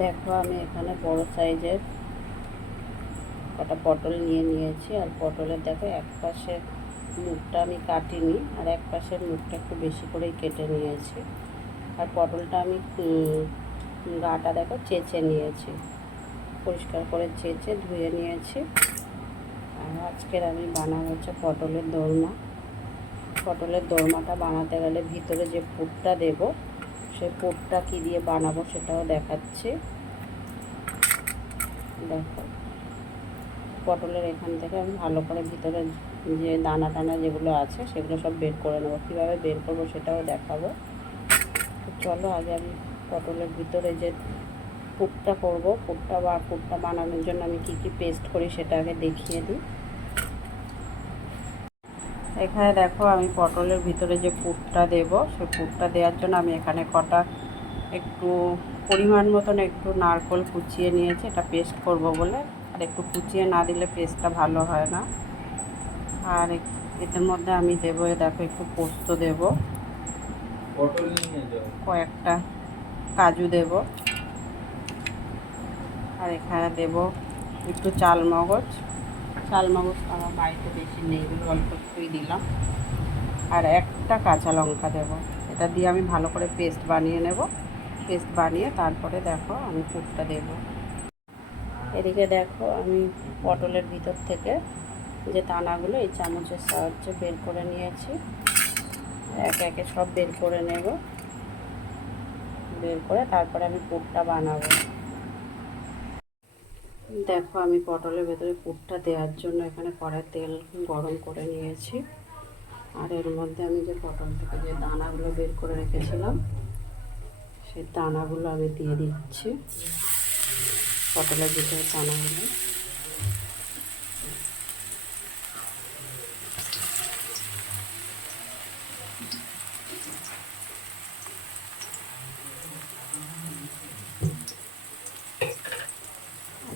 দেখো আমি এখানে বড় সাইজের কটা পটল নিয়ে নিয়েছি। আর পটলের দেখো এক পাশের মুখটা আমি কাটিনি, আর এক পাশের মুখটা একটু বেশি করেই কেটে নিয়েছি। আর পটলটা আমি গাটা দেখো চেঁচে নিয়েছি, পরিষ্কার করে চেঁচে ধুয়ে নিয়েছি। আর আজকের আমি বানাবো হচ্ছে পটলের দোরমা। পটলের দোরমাটা বানাতে গেলে ভিতরে যে পুরটা দেব, সেই পুরটা কী দিয়ে বানাবো সেটাও দেখাচ্ছি। দেখো পটলের এখান থেকে আমি ভালো করে ভিতরে যে দানা টানা যেগুলো আছে সেগুলো সব বের করে নেবো। কীভাবে বের করবো সেটাও দেখাবো। তো চলো আগে আমি পটলের ভিতরে যে পুরটা করবো, পুরটা বানানোর জন্য আমি কি কি পেস্ট করি সেটা আগে দেখিয়ে দিই। এখানে দেখো আমি পটলের ভিতরে যে পুরটা দেব, সেই পুরটা দেওয়ার জন্য আমি এখানে কটা একটু পরিমাণ মতন একটু নারকেল কুচিয়ে নিয়েছি, এটা পেস্ট করব বলে। আর একটু কুচিয়ে না দিলে পেস্টটা ভালো হয় না। আর এটার মধ্যে আমি দেবো, দেখো একটু পোস্ত দেব, কয়েকটা কাজু দেব, আর এখানে দেব একটু চালমগজ। চালমগজ আমার বাড়িতে বেশি নেই বলে অল্প একটুই দিলাম। আর একটা কাঁচা লঙ্কা দেব। এটা দিয়ে আমি ভালো করে পেস্ট বানিয়ে নেব। পেস্ট বানিয়ে তারপরে দেখো আমি পুরটা দেব। এদিকে দেখো আমি পটলের ভিতর থেকে যে দানাগুলো এই চামচের সাহায্যে বের করে নিয়েছি। একে একে সব বের করে নেব। বের করে তারপরে আমি পুরটা বানাবো। দেখো আমি পটলের ভেতরে পুরটা দেওয়ার জন্য এখানে কড়াই তেল গরম করে নিয়েছি। আর এর মধ্যে আমি যে পটল থেকে যে দানাগুলো বের করে রেখেছিলাম, সেই দানাগুলো আমি দিয়ে দিচ্ছি। পটলের ভিতরে দানাগুলো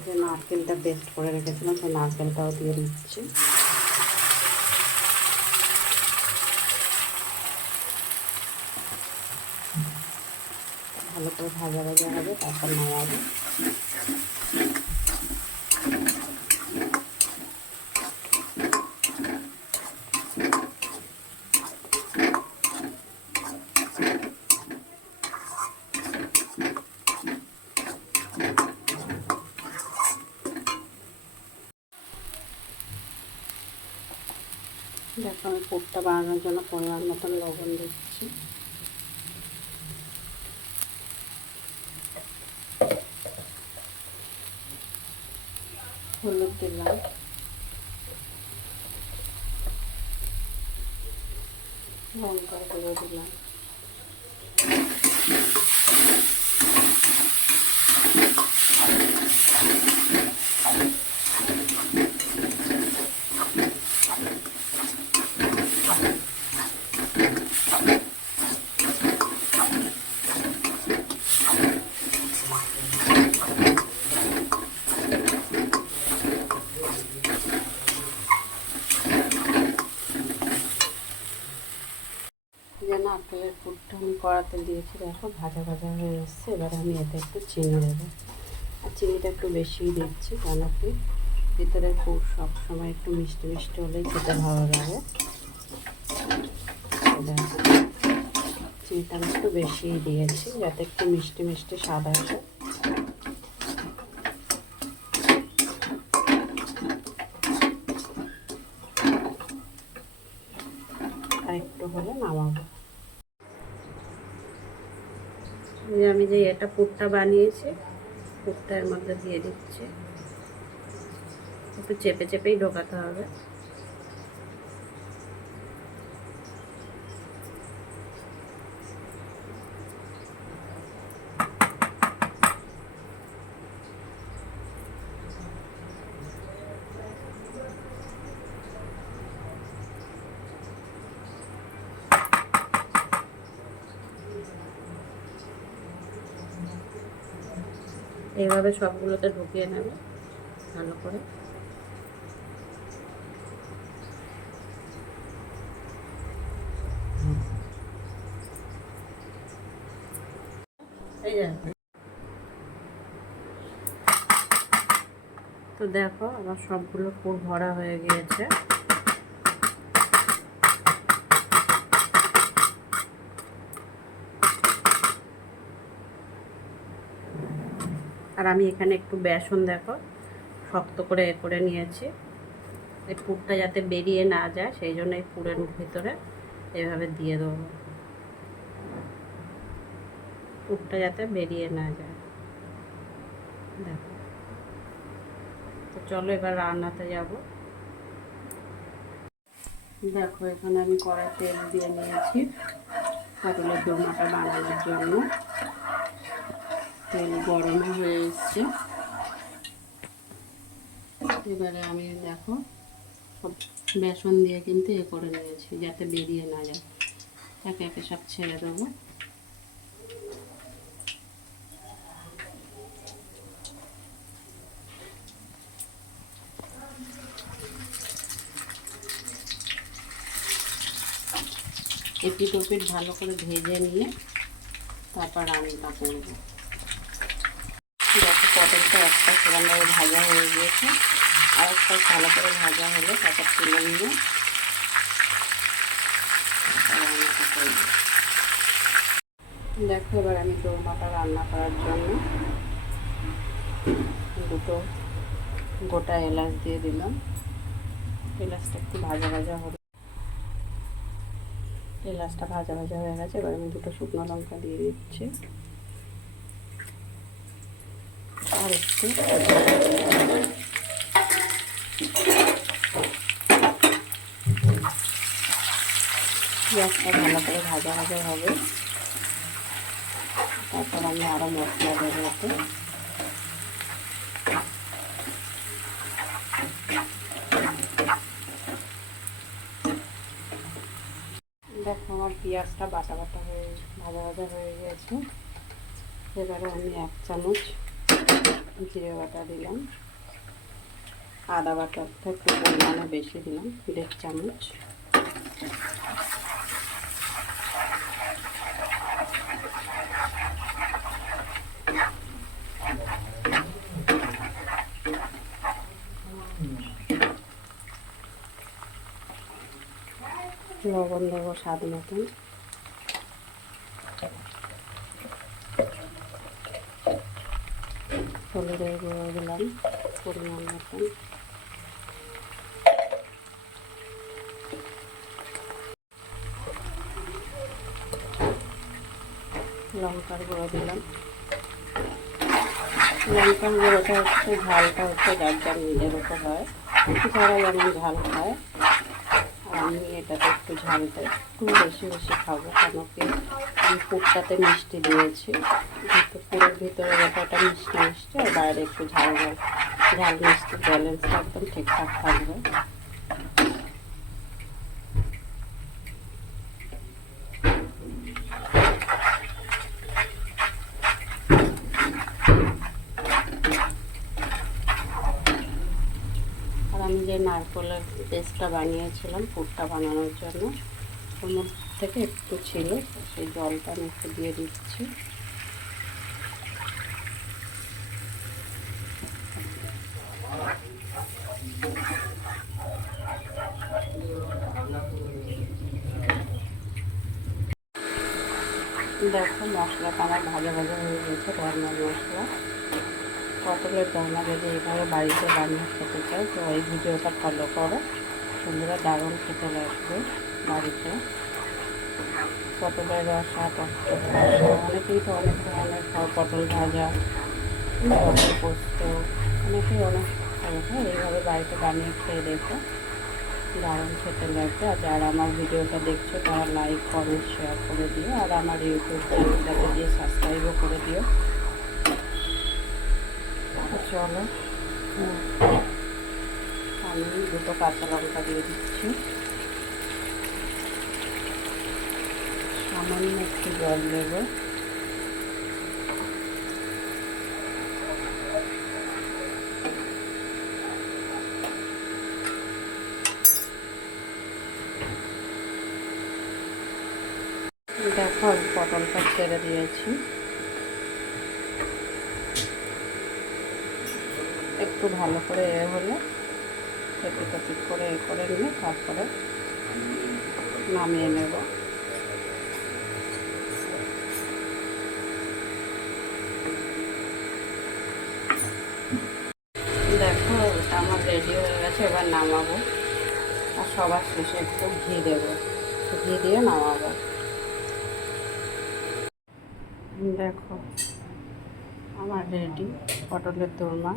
যে নারকেলটা পেস্ট করে রেখেছিলাম সেই নারকেলটাও দিয়ে দিচ্ছি। ভালো করে ভাজা ভাজা হবে, তারপর নামাবো। দেখো আমি পুরটা বানানোর জন্য পরিমাণ মতন লবণ দিচ্ছি। হলুদ দিলাম, লঙ্কার গুঁড়ো দিলাম, যে নারকেলের পুরটা আমি কড়াতে দিয়েছি, দেখো ভাজা ভাজা হয়ে এসছে। এবার আমি এতে একটু চিনি দেবো। আর চিনিটা একটু বেশিই দিচ্ছি, কেন কি ভিতরের পুর সবসময় একটু মিষ্টি মিষ্টি হলেই খেতে ভালো লাগে। দেখো চিনিটা আমি একটু বেশিই দিয়েছি, যাতে একটু মিষ্টি মিষ্টি স্বাদ আসে। আর একটু হলে নামাবো। আমি যে এটা পুরটা বানিয়েছি, পুরটা এর মধ্যে দিয়ে দিচ্ছি। একটু চেপে চেপেই ঢোকাতে হবে। এইভাবে সবগুলোতে ঢুকিয়ে নেবে ভালো করে। এই যে তো দেখো আমার সবগুলো পুর ভরা হয়ে গিয়েছে। আর আমি এখানে একটু বেসন দেখো শক্ত করে করে নিয়েছি, এই পুরটা যাতে বেরিয়ে না যায় সেই জন্য এই পুরের ভিতরে এভাবে দিয়ে দেবো, পুরটা যাতে বেরিয়ে না যায়। দেখো, তো চলো এবার রান্নাতে যাব। দেখো এখানে আমি কড়াই তেল দিয়ে নিয়েছি পটলের দোরমাটা বানানোর জন্য। তেল গরম হয়ে এসছে, এবারে আমি দেখো সব বেসন দিয়ে কিন্তু এ করে নিয়েছি যাতে বেরিয়ে না যায়। একে একে সব ছেড়ে দেবো। এপিট ওপিট ভালো করে ভেজে নিয়ে তারপর রান্নাটা করবো। দেখো পটলটা একটা সেরকমভাবে ভাজা হয়ে গিয়েছে, আর একটা ভালো করে ভাজা হলে তারপর তুলে নিয়ে রান্নাটা করবো। দেখো এবার আমি দোরমাটা রান্না করার জন্য দুটো গোটা এলাচ দিয়ে দিলাম। এলাচটা একটু ভাজা ভাজা হবে, এলাচটা ভাজা ভাজা হয়ে গেছে। এবার আমি দুটো শুকনো লঙ্কা দিয়ে দিচ্ছি, আর একটু পেঁয়াজটা ভালো করে ভাজা ভাজা হবে। তারপর আমি আরও মশলা দেবো এতে। দেখো আমার পেঁয়াজটা বাটা বাটা হয়ে ভাজা ভাজা হয়ে গেছে। এবারে আমি 1 চামচ জিরে বাটা দিলাম, আদা বাটাটা একটু পরিমাণে বেশি দিলাম 1.5 চামচ। লবণ দেবো স্বাদ মতন। হলুদের গুঁড়ো দিলাম পরিমাণ মতন। লঙ্কার গুঁড়ো দিলাম। লঙ্কার গুঁড়োটা হচ্ছে ঝালটা হচ্ছে যার যার নিজের উপর হয়, যারা যেমন ঝাল খায়। আমি এটাতে একটু ঝালটা একটু বেশি বেশি খাবো, কেন কি আমি পুরটাতে মিষ্টি দিয়েছি, কিন্তু পুরের ভিতরে ব্যাপারটা মিষ্টি মিষ্টি আর বাইরে একটু ঝাল ঝাল, ঝাল মিষ্টি ব্যালেন্সটা একদম ঠিকঠাক থাকবে। আর আমি যে নারকেলের পেস্টটা বানিয়েছিলাম পুরটা বানানোর জন্য, ওর মধ্যে থেকে একটু ছিল, সেই জলটা আমি একটু দিয়ে দিচ্ছি। দেখো মশলাটা আমার ভাজা ভাজা হয়ে গেছে, রান্নার মশলা। পটলের ডালনা যদি এইভাবে বাড়িতে বানিয়ে খেতে চাই তো এই ভিডিওটা ফলো করো, সুন্দর দারুণ খেতে লাগবে বাড়িতে। পটলের রসা, পটল কষা, অনেকেই তো অনেক ধরনের পটল ভাজা, পটল পোস্ত, অনেকেই অনেক খায়। এইভাবে বাড়িতে বানিয়ে খেয়ে দেখো, দারুণ খেতে লাগবে। আর যারা আমার ভিডিওটা দেখছো তারা লাইক কমেন্ট শেয়ার করে দিও, আর আমার ইউটিউব চ্যানেলটাকে দিয়ে সাবস্ক্রাইবও করে দিও। চলো আমি দুটো কাঁচা লঙ্কা দিয়ে দিচ্ছি, সামান্য একটু জল দেবো। দেখো আমি পটলটা ছেড়ে দিয়েছি। একটু ভালো করে হলে এপিট করে করে নিয়ে তারপরে নামিয়ে নেব। দেখো ওটা আমার রেডি হয়ে গেছে, এবার নামাবো। আর সবার শেষে একটু ঘি দেবো, ঘি দিয়ে নামাবো। দেখো আমার রেডি পটলের দোরমা।